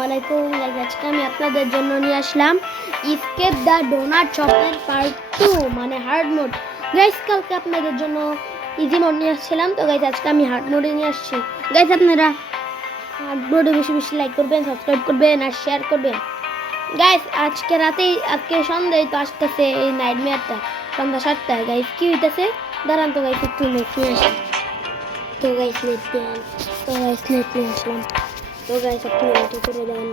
ওয়ালাইকুম গাইস, আজকে আমি আপনাদের জন্য নিয়ে আসলাম এসকেপ দ্য ডোনাট শপের পার্ট 2 মানে হার্ড মোড। গাইস কালকে আপনাদের জন্য ইজি মোড নিয়ে আসছিলাম, তো গাইস আজকে আমি হার্ড মোডে নিয়ে আসছি। গাইস আপনারা হার্ড মোডে বেশি বেশি লাইক করবেন, সাবস্ক্রাইব করবেন আর শেয়ার করবেন। গাইস আজকে সন্ধ্যায় তো আসতেছে এই নাইটমেয়ারটা, সন্ধ্যা 7টায়। গাইস কি হইতেছে দাঁড়ান তো গাইস, একটু নেট নিয়ে আসি। তো গাইস নেট নিয়ে আসলাম। তো গাইস আপনারা এটা করে দেন,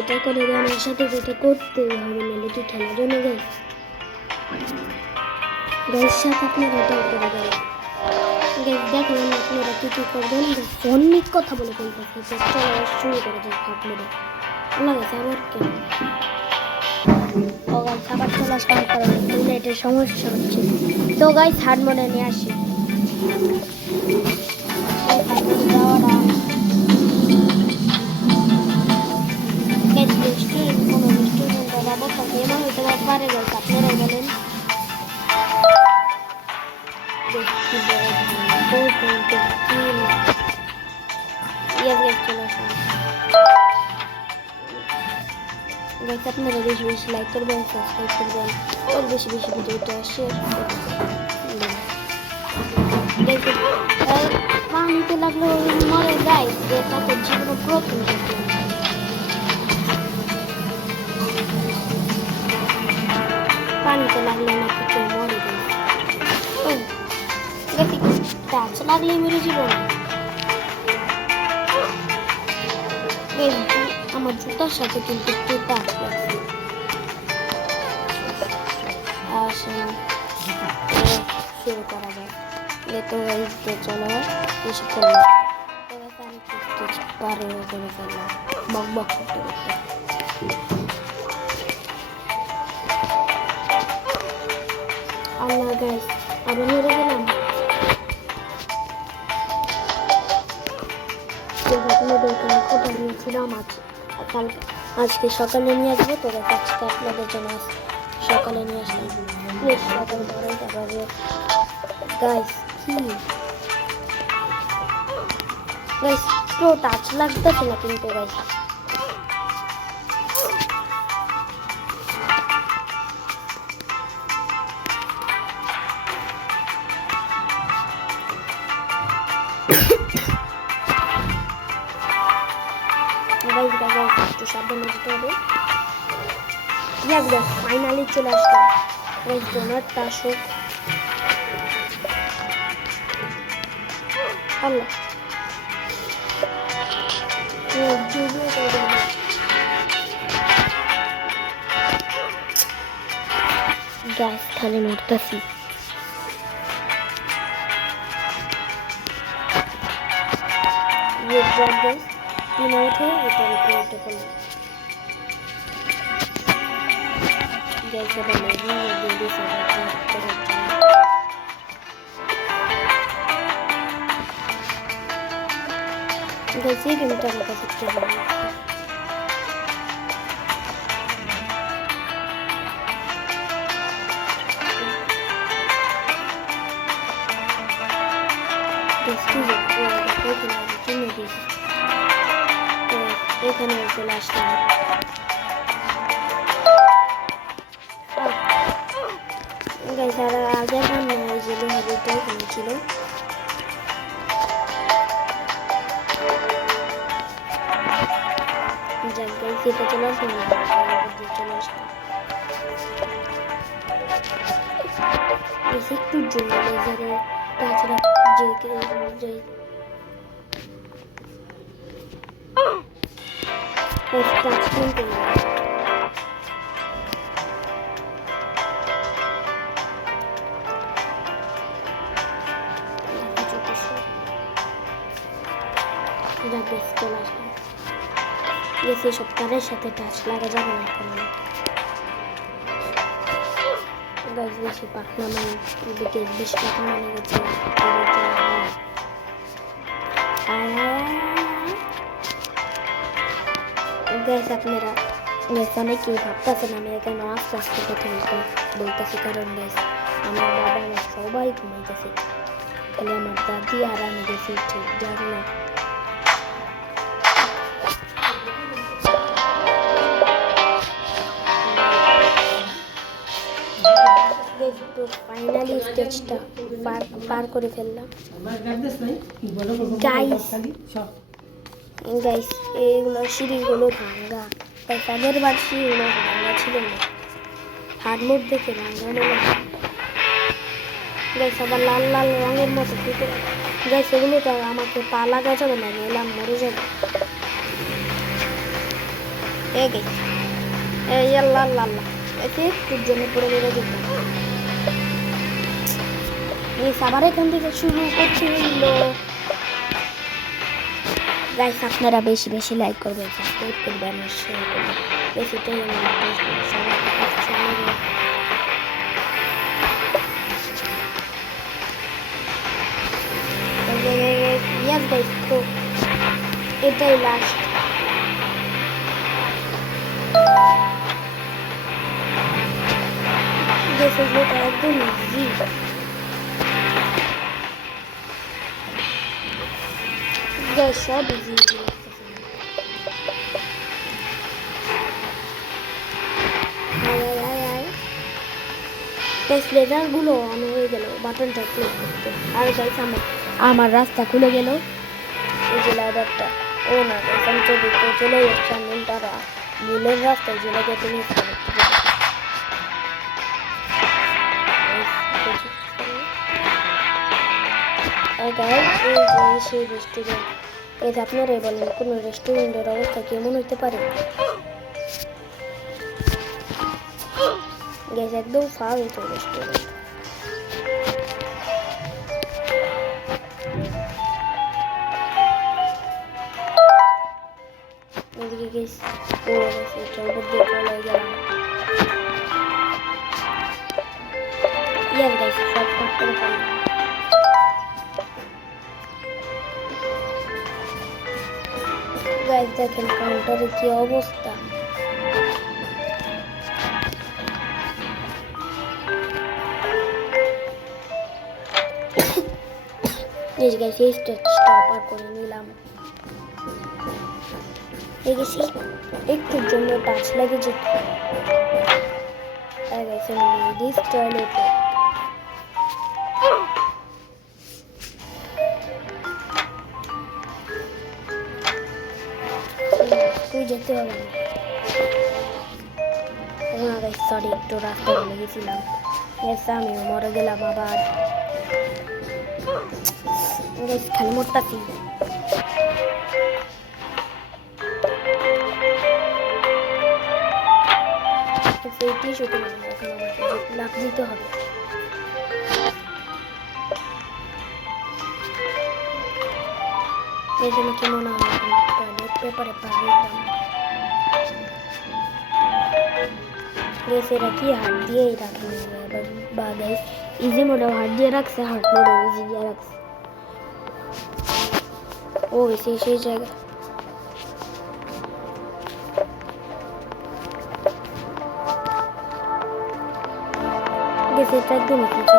এটা করে দেন এর সাথে যেটা করতেই হবে, নাহলে কি খেলার জন্য গাইস সাথে আপনারা এটা করে দেন। গাইস দেখেন আপনারা কি করবেন, ফোন নিয়ে কথা বলে ফেলতেছে। চলো শুরু করে দেন হাত মেরে। আল্লাহ গাইস আবার কেন ও গাইস আবার চলে আসলাম, কারণ নেটের সমস্যা হচ্ছে। তো গাইস হার্ড মোডে নিয়ে আসি। আপনারা বেশি বেশি লাইক করবেন, সাবস্ক্রাইব করবেন আর বেশি বেশি ভিডিওটা শেয়ার করবেন। পানিতে লাগলো মরে যায়, তাতে জীবনে প্রথম পানিতে লাগলে নাকি কেউ মরে যায়। ও দেখি গাছ লাগলেই মরে জীবন। আমার জুতার সাথে কিন্তু একটু টাচ লাগছে। শুরু করা যায় তো চলো বেশি করলাম, পারে করে ফেললাম বক বক করতে করতে। আল্লাহ গাইস আরো মেরে গেলাম। কোথা নিয়েছিলাম আজকে সকালে নিয়ে আসবো, তো আজকে আপনাদের জন্য সকালে নিয়ে আসলাম। সকাল বারোটা বাজে। গাইস কি গাইস তো টাচ লাগতেছে না কিন্তু গাইস একটু সাবধানে যেতে হবে। ফাইনালি চলে আসলাম ডোনাটটা আসুক। আল্লাহ গ্যাস খালি মরতেছি। উঠে এটার উপরে উঠে পড়লাম। এখানে চলে আসলাম। আগের রান্না যে হাবিটা এখানে ছিল, যেটা চলে আসলাম চলে আসলাম একটুর জন্য লেজারে তাছাড়া যে টাচ কিনতে চলে আসলাম। গেছি সব তারের সাথে টাচ লাগা যাবে না এখন। গাছ বেশি পাখনা মানে এদিকে বেশি পাখনা মানে গেছে। গাছ আপনারা গাছ অনেকেই ভাবতেছেন আমি এখানে আস্তে আস্তে কথা বলতেছি, কারণ গাছ আমার বাবা আমার সবাই ঘুমাইতেছে। খালি আমার দাদি আর আমি গেছি ঠিক জানলে তো ফাইনালি স্টেজটা পার করে ফেললাম গাইস এইগুলো সিঁড়িগুলো ভাঙ্গা তাই তাদের বার সিঁড়িগুলো ভাঙ্গা ছিল না হাড় মোট দেখে ভাঙ্গা মনে হয় গাইস আবার লাল লাল রঙের মতো ফুটে গাইস এগুলো তো আমাকে পা লাগা যাবে না এলাম মরে যাবে এই গাইস এই লাল লাল এতে একটুর জন্য পড়ে বেড়ে যেত এই আবার এখান থেকে শুরু করছিল গাইস আপনারা বেশি বেশি লাইক করবেন সাবস্ক্রাইব করবেন আর শেয়ার করবেন বেশিটাই আমার সবার কাছে yes guys তো এটাই last this is what I do easy guys সব easy guys লেজার গুলো অন হয়ে গেল বাটনটা ক্লিক করতে আর গাইস আমার রাস্তা খুলে গেল এই যে লাইটারটা ও না এখান থেকে চলে যাচ্ছে নীলটারা নীলের রাস্তায় চলে যেতে নিতে সেই রেস্টুরেন্ট এই আপনারাই বলেন কোনো রেস্টুরেন্টের অবস্থা কেমন হইতে পারে গ্যাস একদম ফাল হইতো রেস্টুরেন্ট এদিকে গেস ও চলবে দিয়ে চলে গেলাম ইয়ার গাইস সব কাট করে ফেললাম গাইস দেখেন কাউন্টারে কি অবস্থা এই গাইস এই স্টেজটা পার করে নিলাম এই গেছি একটুর জন্য টাচ লাগে যেত আর গাইস লেডিস টয়লেটে তুই যেতে হবে না গাইস সরি একটু রাস্তা ভুলে গেছিলাম আমিও মরে গেলাম আবার গাইস খালি মোটটাছি সেইটাই শুধু এখন আমাকে লাভ দিতে হবে এই জন্য কি মনে হয় টয়লেট পেপারে পারলাম এরা কি হাত দিয়েই রাখে বা গাইস ইজি মোডেও হাত দিয়ে রাখছে হার্ড মোডেও ইজি দিয়ে রাখছে ও সেই জায়গা গেছে এটা একদম কিছু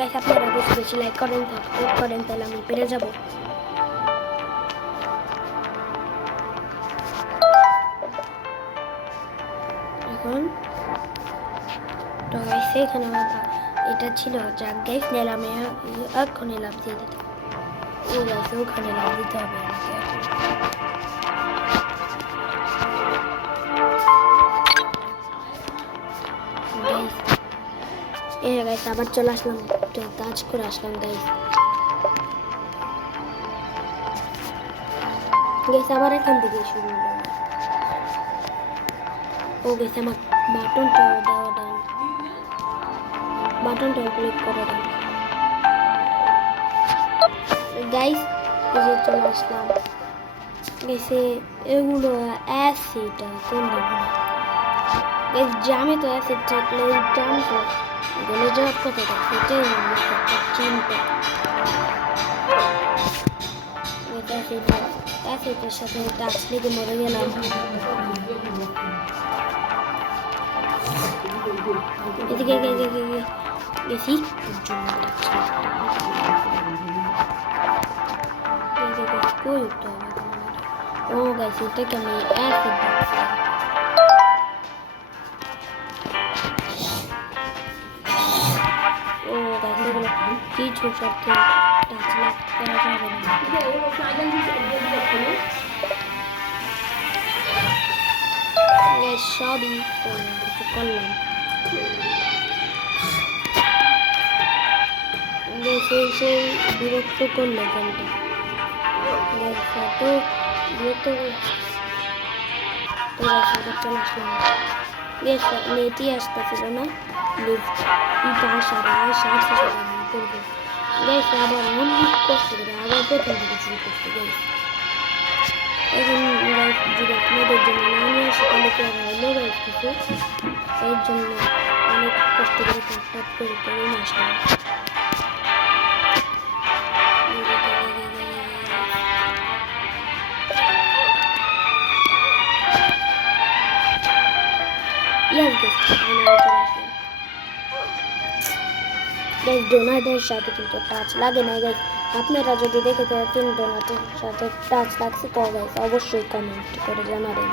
গাইস আপনারা বেশি বেশি লাইক করেন সাবস্ক্রাইব করেন তাহলে আমি পেরে যাব এখন তো গাইস এখানে এটা ছিল যাক গাইস নিলাম এক্ষুনি লাভ দিয়ে দিতে এই গাইস ওখানে লাভ দিতে হবে আমাকে গাইস এই গাইস আবার চলে আসলাম কাজ করে আসলাম গাইস গাইস আবার এখান থেকে শুরু হলো ও গাইস আমার বাটনটা দেওয়া ডান বাটনটা ক্লিক করে দেন গাইস এই যে চলে আসলাম গাইস এগুলো অ্যাসিড কোন গাইস জামে তো অ্যাসিড থাকলে ওই জাম তো গলে যাওয়ার কথা তো সেটাই আমরা চিন্তা অ্যাসিডের সাথে টাচ লেগে মরে গেলাম এদিকে গেছি কই উঠতে হবে ও গাইস এটাকে আমি অ্যাসিড ও গাইস এগুলো কিছু সাথে টাচ লাগতে যাবে না সবই কিছু করলাম সেই বিরক্ত করলো গেমটা তো বিরক্ত চলে আসলাম নেটই আসতেছিল না করবো গেছে আবার অনেক কষ্ট করে আবার প্রথম থেকে শুরু করতে গেছে এখন যদি আপনাদের জন্য না নিয়ে আসে তাহলে কি আর হলো কিছু এর জন্য অনেক কষ্ট করে টপ করে নিয়ে আসলাম ডোনাটের সাথে কিন্তু টাচ লাগে না গাইস আপনারা যদি দেখে থাকেন ডোনাটের সাথে টাচ লাগছে তো গাইস অবশ্যই কমেন্ট করে জানাবেন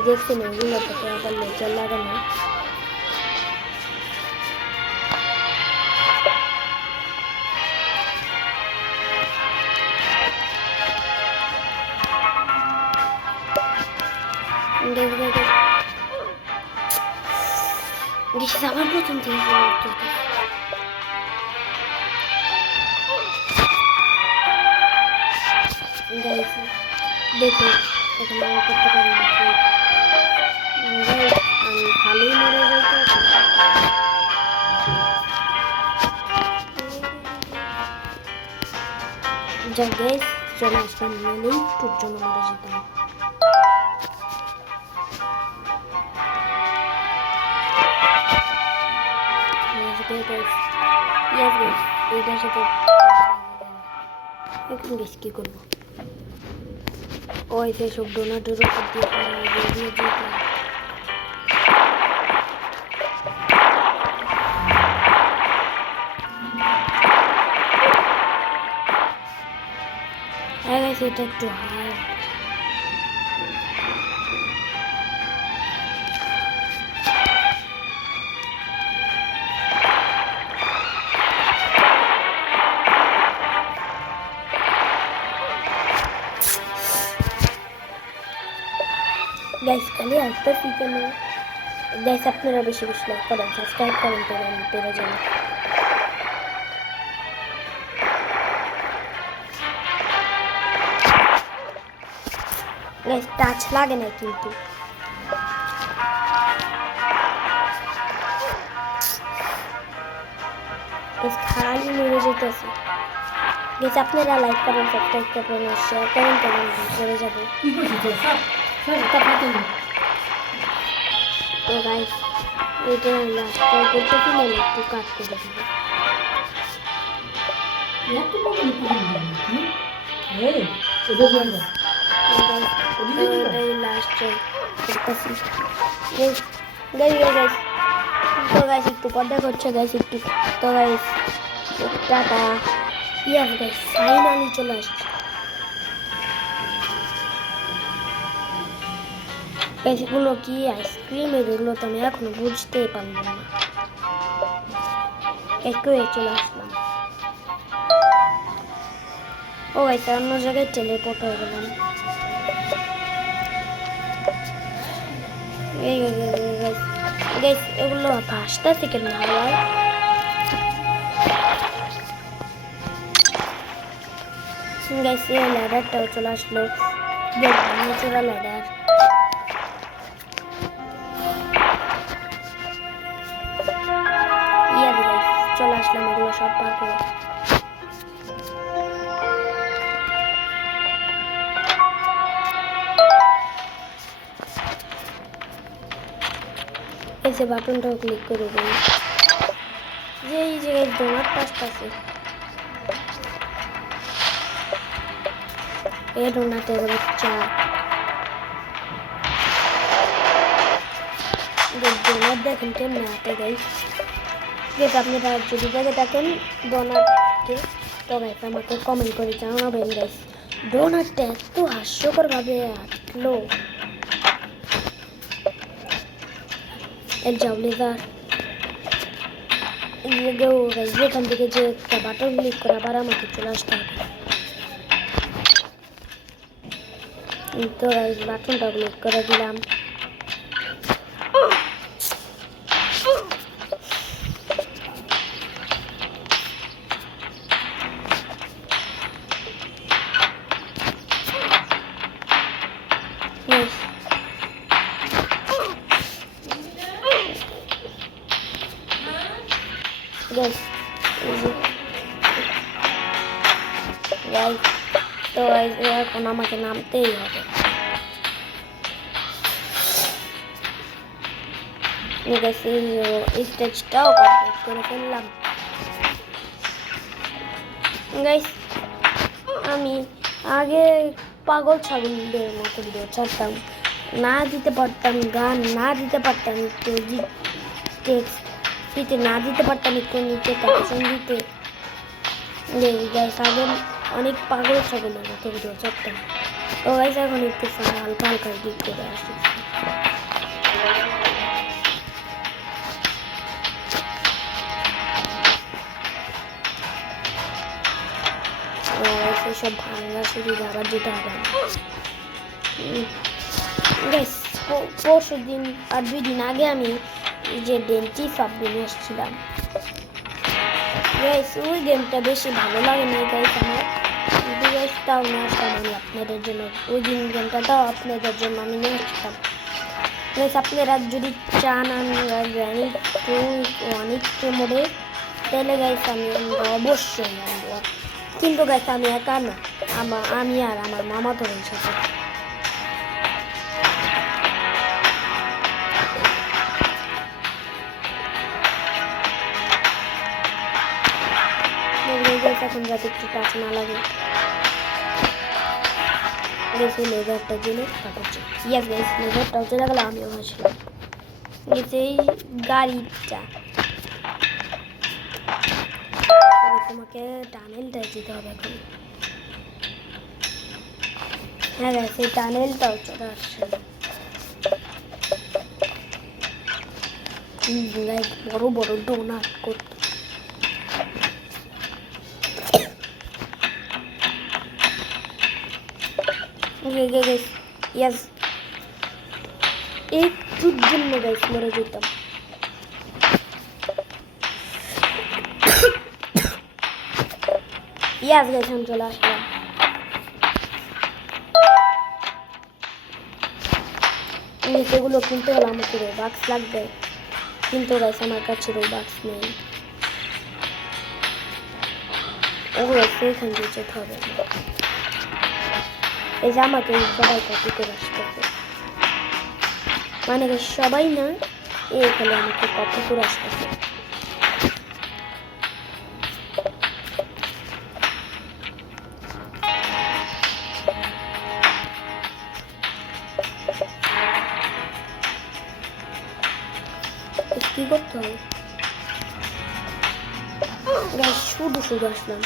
দেখছেন এগুলো থেকে আবার লেজার লাগানো This abar প্রথম থেকে গাইস দেখুন এখন আমি করতে পারি আমি ভালোই মরে যাইতে যা গাইস চলে আসলাম মেলেই একটুর জন্য মরে যেতাম এটার সাথে এখন বেশ কি করবো ওই সেসব ডোনাটের উপর দিয়ে এটা একটু হার্ড গাইস খালি একটা ফিচার গাইস আপনারা বেশি বেশি লাইক করেন সাবস্ক্রাইব করেন তো আমি পেরে যাবো গাইস টাচ লাগে না কিন্তু গাইস খালি মেরে যেতেছে গাইস আপনারা লাইক করেন সাবস্ক্রাইব করেন আর শেয়ার করেন তো আমি পেরে যাবো কি করছিস তো গাইস এটা লাস্ট ট্রাই করতে দিলে একটু কাট করে দিব একটু বড় এই লাস্ট ট্রাই করতেছি গাইস তো গাইস একটু পর্দা করছে গাইস একটু তো গাইস টাটা ইয়াস গাইস ফাইনালি চলে আসছে এগুলো কি আইসক্রিম এগুলো তো আমি এখনো বুঝতেই পারলাম না একটু চলে আসলাম ও এটা অন্য জায়গায় টেলিপোর্ট হয়ে গেলাম এগুলো পাঁচটা থেকে না হয় গাইস এই ল্যাডারটাও চলে আসলো ন্যাচারাল ল্যাডার চলে আসলাম এগুলো সব পার করে নিচে বাটনটাও ক্লিক করে দিন যে এই জায়গায় ডোনাট পাস্তা আছে এই ডোনাটের বাচ্চা ডোনাট দেখেন কেমন হাতে গাইস যেটা আপনারা যদি দেখে থাকেন ডোনাটকে তো গাইস আমাকে কমেন্ট করে জানাবেন গাইস ডোনাটটা এত হাস্যকরভাবে আটলো এর জাউলেদার যেখান থেকে যে একটা বাটন ক্লিক করে আবার আমাকে চলে আসতে হবে তো গাইস বাটনটা ক্লিক করে দিলাম Guys, তো এখন আমাকে নামতেই হবে স্টেজটাও কমপ্লিট করে ফেললাম গাইস আমি আগে পাগল ছাগলদের মতো ভিডিও ছাড়তাম না দিতে পারতাম গান না দিতে পারতাম একটু টেক্সট দিতে না দিতে পারতাম একটু নিচে ক্যাপশন দিতে গাইস আগে অনেক পাগল ছাগলের মতো ভিডিও ছাড়তাম তো গাইস এখন একটু হালকা হালকা দিক করে আসি সব ভাঙা শুরু আবার যেতে হবে গাইস পরশু দিন আর 2 দিন আগে আমি যে ডেন্টি সাবমিট এসেছিলাম গাইস ওই গেমটা বেশি ভালো লাগে না গাইস আমার গাইস তাও নিয়ে আসলাম আমি আপনাদের জন্য ওই দিন গেমটাও আপনাদের জন্য আমি নিয়ে আসতাম গাইস আপনারা যদি চান আমি জানি তো অনেক মোড়ে তাহলে গাইস আমি অবশ্যই আনবো কিন্তু গাইস আমি একা না আমি আর আমার মামা তো রয়েছে এখন যাতে একটু টাচ না লাগে গেছে লেজারটা জেনে কাটাচ্ছে ইয়াস গাইস লেজারটা চলে গেল আমিও হাসলাম গেছে এই গাড়িটা তোমাকে টানেলটায় যেতে হবে এখন হ্যাঁ গাইস এই টানেলটাও চলে আসছে বড় বড় ডোনাট করতে Yes. একটুর জন্য গাইস মরে যেতাম ইয়াস গাইস আমি চলে আসলাম সেগুলো কিনতে হলে আমাকে বাক্স লাগবে কিন্তু গাইস আমার কাছে বাক্স নেই ওগুলো সেখান দিয়ে যেতে হবে এই যে আমাকে সবাই কপি করে আসতেছে মানে সবাই না এখানে আমাকে কপি করে আসতেছে কি করতে হবে শুধু শুধু আসলাম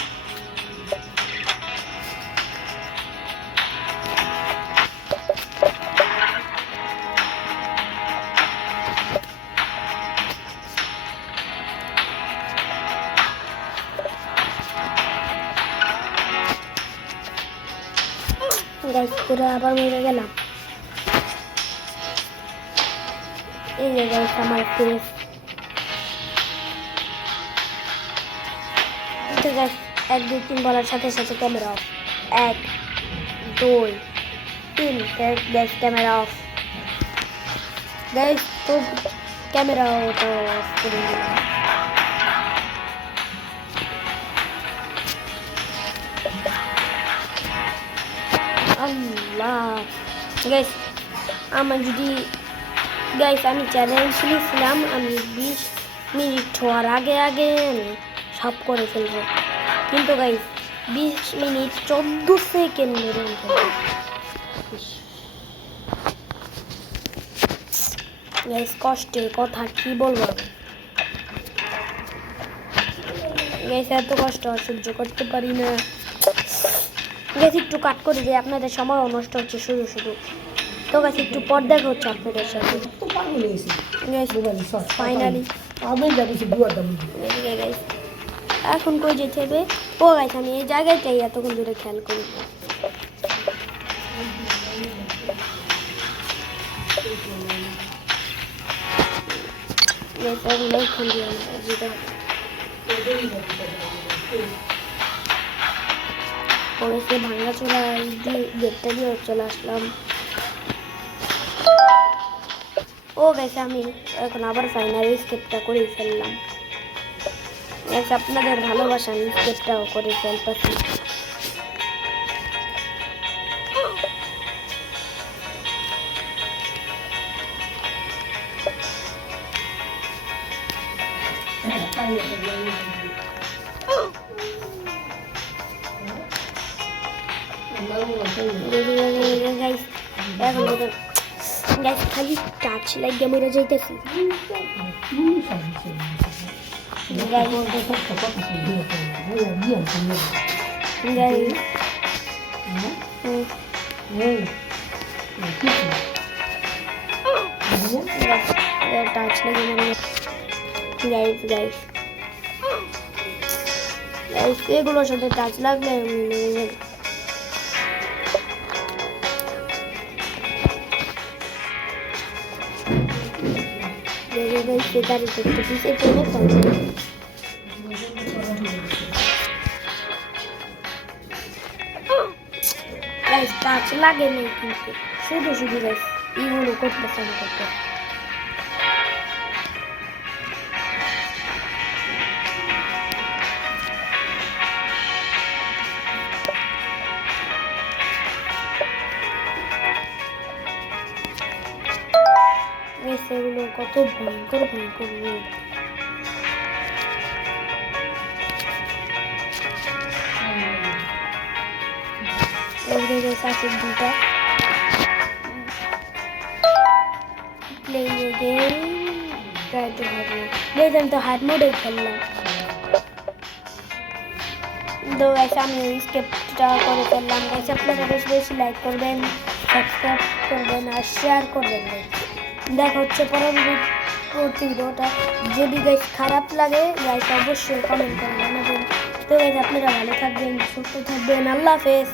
গাইস পুরো আবার মেরে গেলাম এই যে গাইস আমার ফেস তো গাইস 1 2 3 বলার সাথে সাথে camera off 1 2 3 guys camera off guys তো ক্যামেরা তো অফ করে দিলাম আল্লাহ গাইস আমার যদি গাইস আমি চ্যালেঞ্জ নিয়েছিলাম আমি 20 মিনিট হওয়ার আগে আগে আমি সব করে ফেলবো, কিন্তু গাইস 20 মিনিট 14 সেকেন্ড গাইস কষ্টের কথা কি বলবো গাইস, এত কষ্ট সহ্য করতে পারি না গাইস। একটু কাট করে দিয়ে আপনাদের সময় নষ্ট হচ্ছে শুধু শুধু। তো গাইস একটু পর দেখা হচ্ছে আপনাদের সাথে। ফাইনালি এখন কই যেতে হবে? ও গাইস আমি এই জায়গাটাই এতক্ষণ ধরে খেয়াল করি। পরে সে ভাঙা চোলা গেটটা দিয়ে চলে আসলাম। ও গেছে আমি এখন আবার ফাইনাল স্কেপটা করে ফেললাম। আপনাদের ভালোবাসা আমি স্কেপটাও করে ফেলতেছি। খালি টাচ লাগিয়ে মেরে যাইতেছি। টাচ লাগিয়ে এগুলোর সাথে টাচ লাগলে টাচ লাগে না, কিন্তু শুধু শুধু এইগুলো করতেছে করতে। সেগুলো কত ভয়ঙ্কর ভয়ঙ্কর রোগ। দুটা playing again try to hard mode. আমি তো হার্ড মোডে খেললাম। তো গাইস আমি স্কেপটা করে ফেললাম। গাইস আপনারা বেশি বেশি লাইক করবেন, সাবস্ক্রাইব করবেন আর শেয়ার করবেন। দেখা হচ্ছে পরবর্তী ভিডিওটা। যদি গাইস খারাপ লাগে গাইস অবশ্যই কমেন্ট করে জানাবেন। তো গাইস আপনারা ভালো থাকবেন, সুস্থ থাকবেন। আল্লাহ হাফেজ।